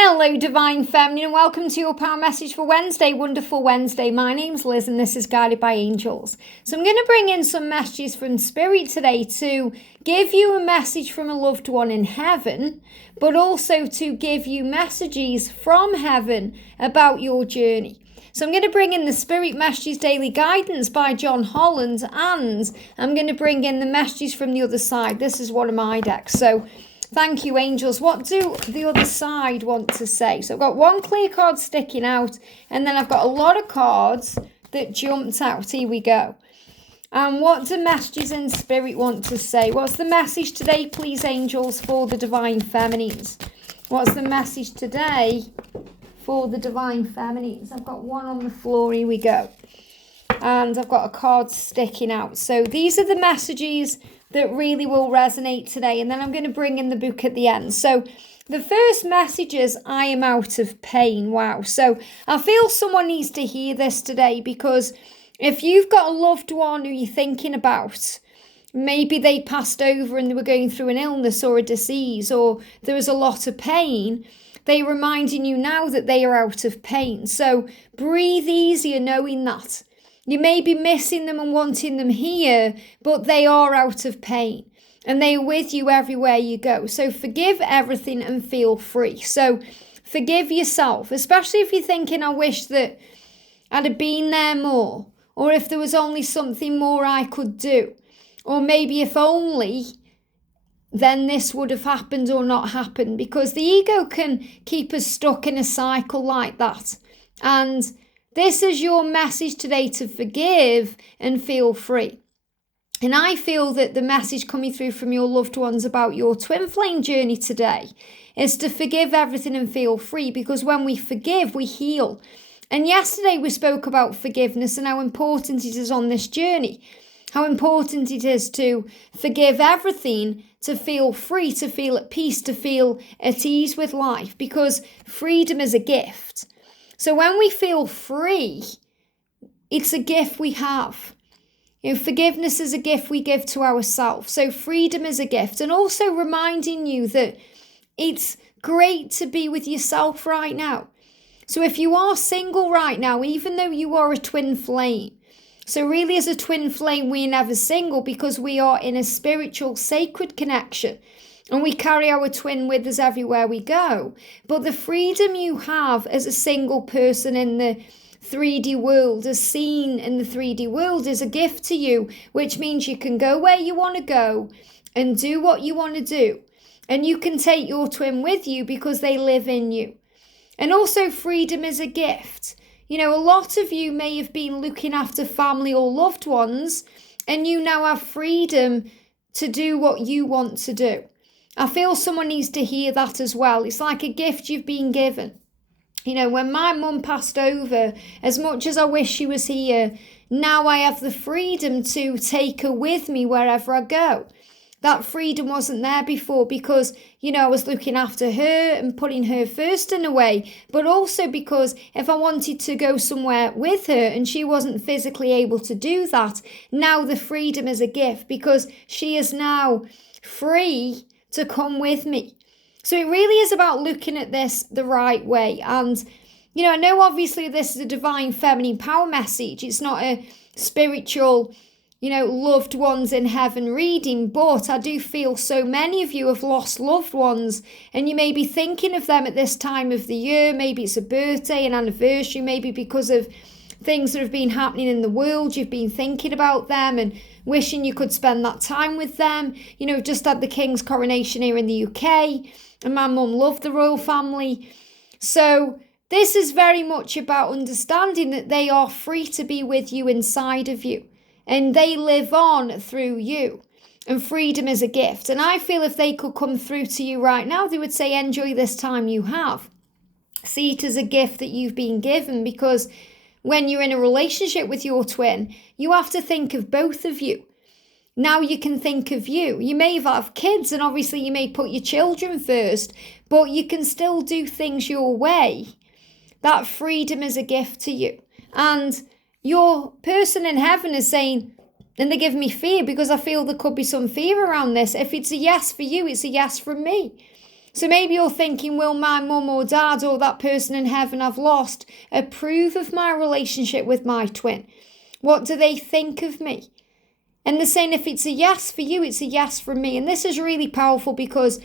Hello, Divine Feminine, and welcome to your power message for Wednesday, Wonderful Wednesday. My name's Liz, and this is Guided by Angels. So I'm going to bring in some messages from Spirit today to give you a message from a loved one in heaven, but also to give you messages from heaven about your journey. So I'm going to bring in the Spirit Messages Daily Guidance by Holland, and I'm going to bring in the messages from the other side. This is one of my decks. So thank you, angels. What do the other side want to say? So I've got one clear card sticking out, and then I've got a lot of cards that jumped out. Here we go. And what do messages in spirit want to say? What's the message today, please, angels, for the Divine Feminines? What's the message today for the Divine Feminines? I've got one on the floor. Here we go. And I've got a card sticking out. So these are the messages that really will resonate today, and then I'm going to bring in the book at the end. So the first message is, I am out of pain. Wow. So I feel someone needs to hear this today, because if you've got a loved one who you're thinking about, maybe they passed over and they were going through an illness or a disease, or there was a lot of pain, they're reminding you now that they are out of pain. So breathe easier knowing that. You may be missing them and wanting them here, but they are out of pain and they are with you everywhere you go. So forgive everything and feel free. So forgive yourself, especially if you're thinking, I wish that I'd have been there more, or if there was only something more I could do, or maybe if only then this would have happened or not happened, because the ego can keep us stuck in a cycle like that. And this is your message today, to forgive and feel free. And I feel that the message coming through from your loved ones about your twin flame journey today is to forgive everything and feel free, because when we forgive, we heal. And yesterday we spoke about forgiveness and how important it is on this journey, how important it is to forgive everything, to feel free, to feel at peace, to feel at ease with life, because freedom is a gift. So when we feel free, it's a gift we have. Forgiveness is a gift we give to ourselves. So freedom is a gift. And also reminding you that it's great to be with yourself right now. So if you are single right now, even though you are a twin flame, so really as a twin flame, we're never single, because we are in a spiritual sacred connection. And we carry our twin with us everywhere we go. But the freedom you have as a single person in the 3D world, as seen in the 3D world, is a gift to you, which means you can go where you want to go and do what you want to do. And you can take your twin with you because they live in you. And also freedom is a gift. A lot of you may have been looking after family or loved ones, and you now have freedom to do what you want to do. I feel someone needs to hear that as well. It's like a gift you've been given. When my mum passed over, as much as I wish she was here, now I have the freedom to take her with me wherever I go. That freedom wasn't there before, because, I was looking after her and putting her first in a way, but also because if I wanted to go somewhere with her and she wasn't physically able to do that, now the freedom is a gift, because she is now free to come with me. So it really is about looking at this the right way. And, I know obviously this is a divine feminine power message. It's not a spiritual, loved ones in heaven reading, but I do feel so many of you have lost loved ones, and you may be thinking of them at this time of the year. Maybe it's a birthday, an anniversary, maybe because of things that have been happening in the world. You've been thinking about them and wishing you could spend that time with them. We've just had the King's coronation here in the UK, and my mum loved the royal family. So this is very much about understanding that they are free to be with you inside of you, and they live on through you, and freedom is a gift. And I feel if they could come through to you right now, they would say, enjoy this time you have. See it as a gift that you've been given, because when you're in a relationship with your twin, you have to think of both of you. Now you can think of you. You may have kids, and obviously you may put your children first, but you can still do things your way. That freedom is a gift to you. And your person in heaven is saying, and they give me fear, because I feel there could be some fear around this. If it's a yes for you, it's a yes from me. So maybe you're thinking, will my mum or dad or that person in heaven I've lost approve of my relationship with my twin? What do they think of me? And they're saying if it's a yes for you, it's a yes from me. And this is really powerful because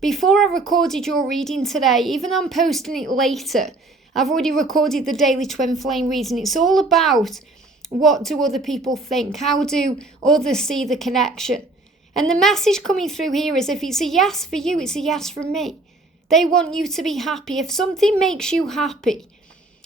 before I recorded your reading today, even though I'm posting it later, I've already recorded the daily twin flame reading. It's all about what do other people think? How do others see the connection? And the message coming through here is if it's a yes for you, it's a yes from me. They want you to be happy. If something makes you happy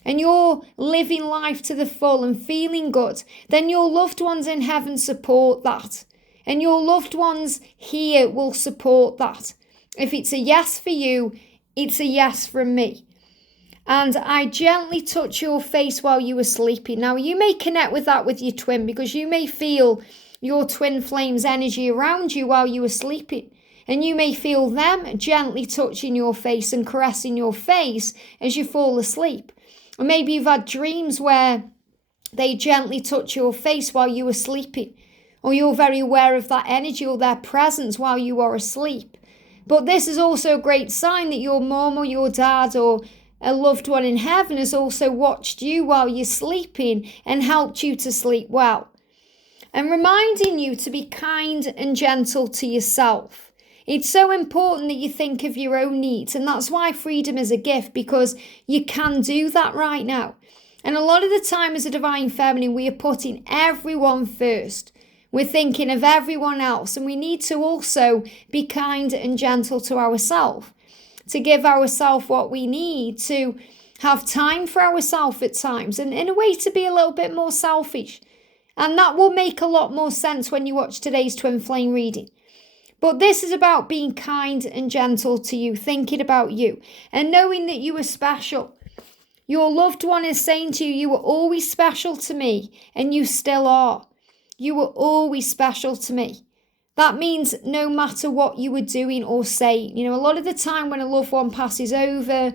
and you're living life to the full and feeling good, then your loved ones in heaven support that. And your loved ones here will support that. If it's a yes for you, it's a yes from me. And I gently touch your face while you were sleeping. Now, you may connect with that with your twin because you may feel your twin flame's energy around you while you were sleeping. And you may feel them gently touching your face and caressing your face as you fall asleep. Or maybe you've had dreams where they gently touch your face while you were sleeping. Or you're very aware of that energy or their presence while you are asleep. But this is also a great sign that your mom or your dad or a loved one in heaven has also watched you while you're sleeping and helped you to sleep well. And reminding you to be kind and gentle to yourself. It's so important that you think of your own needs, and that's why freedom is a gift, because you can do that right now. And a lot of the time as a divine feminine, we are putting everyone first. We're thinking of everyone else, and we need to also be kind and gentle to ourselves, to give ourselves what we need, to have time for ourselves at times, and in a way to be a little bit more selfish. And that will make a lot more sense when you watch today's twin flame reading. But this is about being kind and gentle to you, thinking about you, and knowing that you are special. Your loved one is saying to you, you were always special to me, and you still are. You were always special to me. That means no matter what you were doing or saying. You know, a lot of the time when a loved one passes over,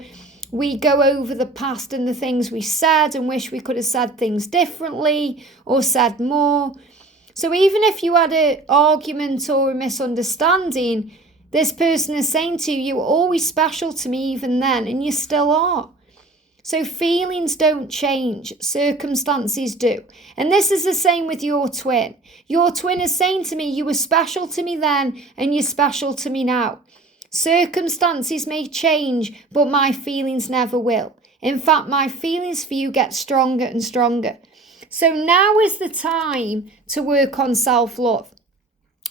we go over the past and the things we said and wish we could have said things differently or said more. So even if you had an argument or a misunderstanding, this person is saying to you, you were always special to me even then, and you still are. So feelings don't change, circumstances do. And this is the same with your twin. Your twin is saying to me, you were special to me then, and you're special to me now. Circumstances may change, but my feelings never will. In fact, my feelings for you get stronger and stronger. So now is the time to work on self-love.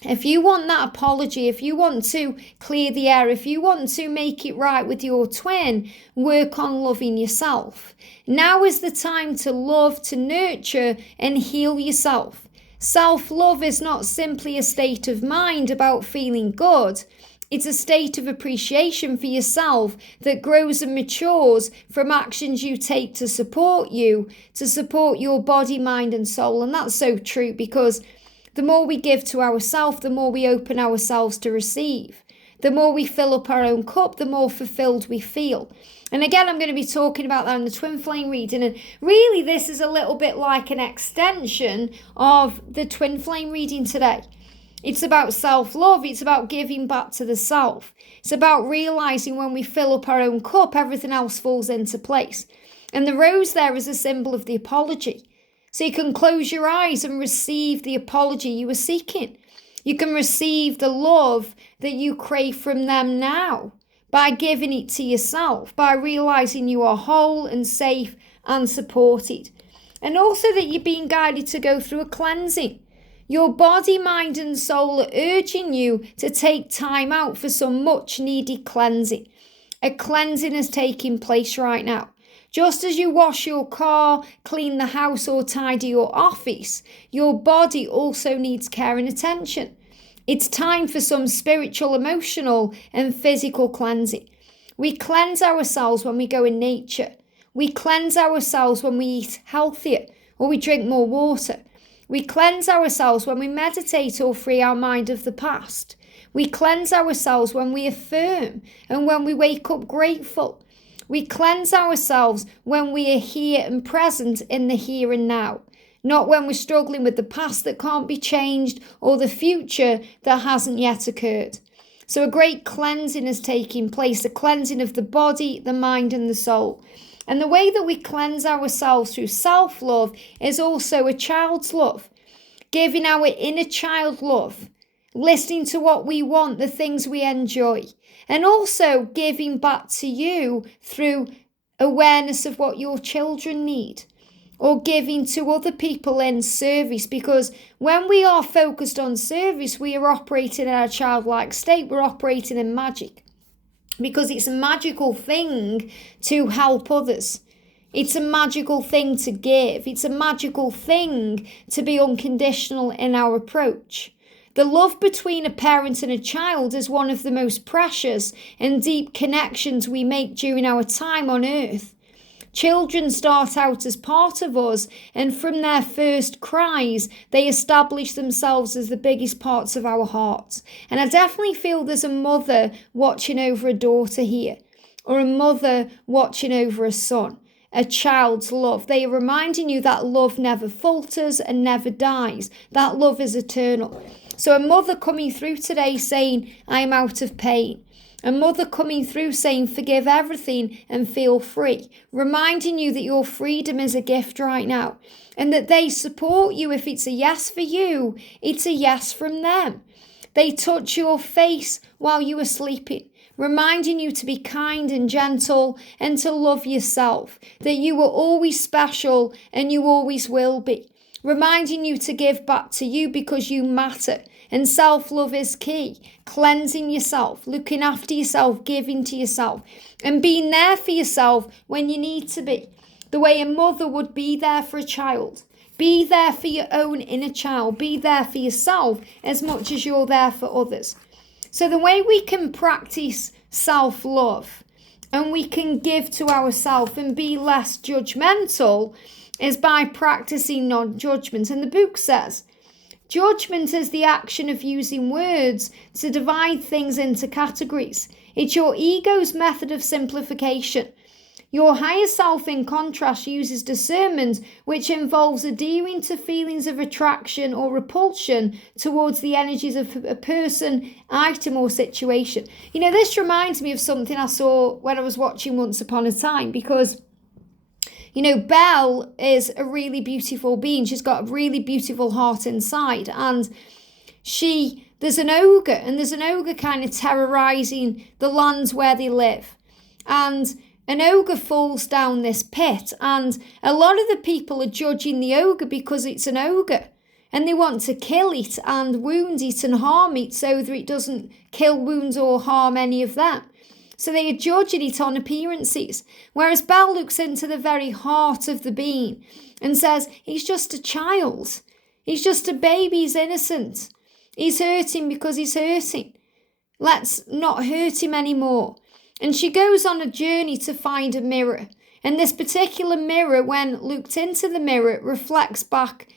If you want that apology, if you want to clear the air, if you want to make it right with your twin, work on loving yourself. Now is the time to love, to nurture and heal yourself. Self-love is not simply a state of mind about feeling good. It's a state of appreciation for yourself that grows and matures from actions you take to support you, to support your body, mind and soul. And that's so true, because the more we give to ourselves, the more we open ourselves to receive. The more we fill up our own cup, the more fulfilled we feel. And again, I'm going to be talking about that in the twin flame reading. And really, this is a little bit like an extension of the twin flame reading today. It's about self-love. It's about giving back to the self. It's about realizing when we fill up our own cup, everything else falls into place. And the rose there is a symbol of the apology. So you can close your eyes and receive the apology you were seeking. You can receive the love that you crave from them now by giving it to yourself, by realizing you are whole and safe and supported. And also that you're being guided to go through a cleansing. Your body, mind and soul are urging you to take time out for some much needed cleansing. A cleansing is taking place right now. Just as you wash your car, clean the house or tidy your office, your body also needs care and attention. It's time for some spiritual, emotional and physical cleansing. We cleanse ourselves when we go in nature. We cleanse ourselves when we eat healthier or we drink more water. We cleanse ourselves when we meditate or free our mind of the past. We cleanse ourselves when we affirm and when we wake up grateful. We cleanse ourselves when we are here and present in the here and now, not when we're struggling with the past that can't be changed or the future that hasn't yet occurred. So a great cleansing is taking place, a cleansing of the body, the mind, and the soul. And the way that we cleanse ourselves through self-love is also a child's love, giving our inner child love, listening to what we want, the things we enjoy, and also giving back to you through awareness of what your children need, or giving to other people in service. Because when we are focused on service, we are operating in a childlike state, we're operating in magic. Because it's a magical thing to help others. It's a magical thing to give. It's a magical thing to be unconditional in our approach. The love between a parent and a child is one of the most precious and deep connections we make during our time on earth. Children start out as part of us, and from their first cries, they establish themselves as the biggest parts of our hearts. And I definitely feel there's a mother watching over a daughter here, or a mother watching over a son. A child's love. They are reminding you that love never falters and never dies. That love is eternal. So a mother coming through today saying, I am out of pain. A mother coming through saying, forgive everything and feel free. Reminding you that your freedom is a gift right now. And that they support you. If it's a yes for you, it's a yes from them. They touch your face while you are sleeping, reminding you to be kind and gentle and to love yourself, that you are always special and you always will be. Reminding you to give back to you because you matter. And self-love is key. Cleansing yourself, looking after yourself, giving to yourself, and being there for yourself when you need to be. The way a mother would be there for a child. Be there for your own inner child. Be there for yourself as much as you're there for others. So the way we can practice self-love and we can give to ourselves and be less judgmental is by practicing non-judgment. And the book says, judgment is the action of using words to divide things into categories. It's your ego's method of simplification. Your higher self, in contrast, uses discernment, which involves adhering to feelings of attraction or repulsion towards the energies of a person, item, or situation. You know, this reminds me of something I saw when I was watching Once Upon a Time, because you know, Belle is a really beautiful being. She's got a really beautiful heart inside. And there's an ogre, and there's an ogre kind of terrorizing the lands where they live. And an ogre falls down this pit. And a lot of the people are judging the ogre because it's an ogre. And they want to kill it and wound it and harm it so that it doesn't kill, wound, or harm any of them. So they are judging it on appearances. Whereas Belle looks into the very heart of the being and says, he's just a child. He's just a baby. He's innocent. He's hurting because he's hurting. Let's not hurt him anymore. And she goes on a journey to find a mirror. And this particular mirror, when looked into the mirror, reflects back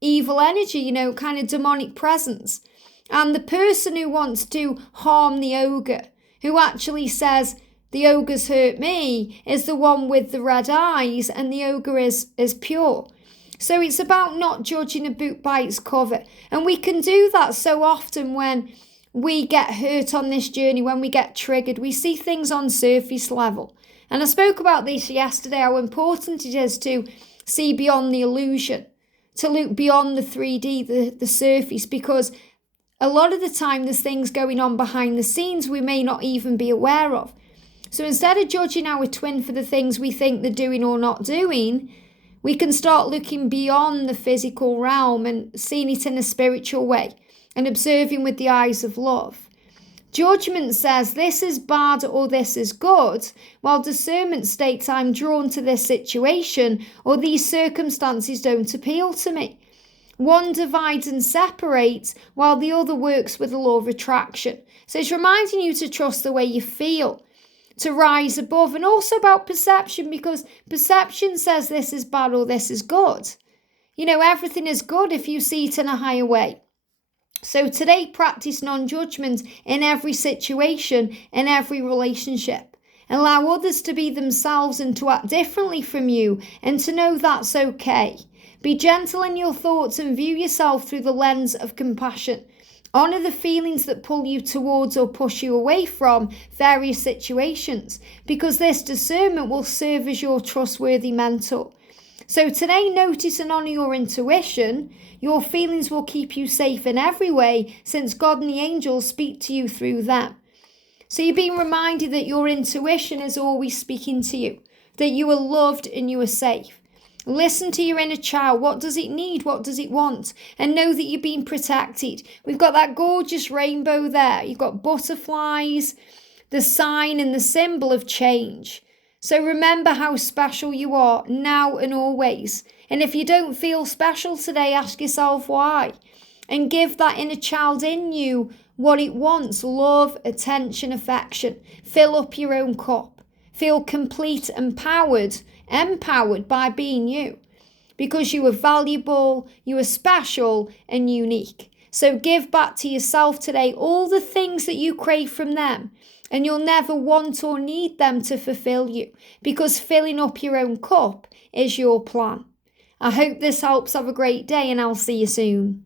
evil energy, you know, kind of demonic presence. And the person who wants to harm the ogre, who actually says, the ogre's hurt me, is the one with the red eyes, and the ogre is pure. So it's about not judging a book by its cover. And we can do that so often when we get hurt on this journey, when we get triggered. We see things on surface level. And I spoke about this yesterday, how important it is to see beyond the illusion, to look beyond the 3D, the surface, because a lot of the time there's things going on behind the scenes we may not even be aware of. So instead of judging our twin for the things we think they're doing or not doing, we can start looking beyond the physical realm and seeing it in a spiritual way and observing with the eyes of love. Judgment says this is bad or this is good, while discernment states I'm drawn to this situation or these circumstances don't appeal to me. One divides and separates, while the other works with the law of attraction. So it's reminding you to trust the way you feel, to rise above, and also about perception, because perception says this is bad or this is good. You know, everything is good if you see it in a higher way. So today, practice non-judgment in every situation, in every relationship. Allow others to be themselves and to act differently from you, and to know that's okay. Be gentle in your thoughts and view yourself through the lens of compassion. Honor the feelings that pull you towards or push you away from various situations, because this discernment will serve as your trustworthy mentor. So today, notice and honor your intuition. Your feelings will keep you safe in every way, since God and the angels speak to you through them. So you're being reminded that your intuition is always speaking to you, that you are loved and you are safe. Listen to your inner child. What does it need? What does it want? And know that you're being protected. We've got that gorgeous rainbow there. You've got butterflies, the sign and the symbol of change. So remember how special you are now and always. And if you don't feel special today, ask yourself why. And give that inner child in you what it wants: love, attention, affection. Fill up your own cup. Feel complete and empowered by being you, because you are valuable, you are special and unique. So give back to yourself today all the things that you crave from them, and you'll never want or need them to fulfill you, because filling up your own cup is your plan. I hope this helps. Have a great day, and I'll see you soon.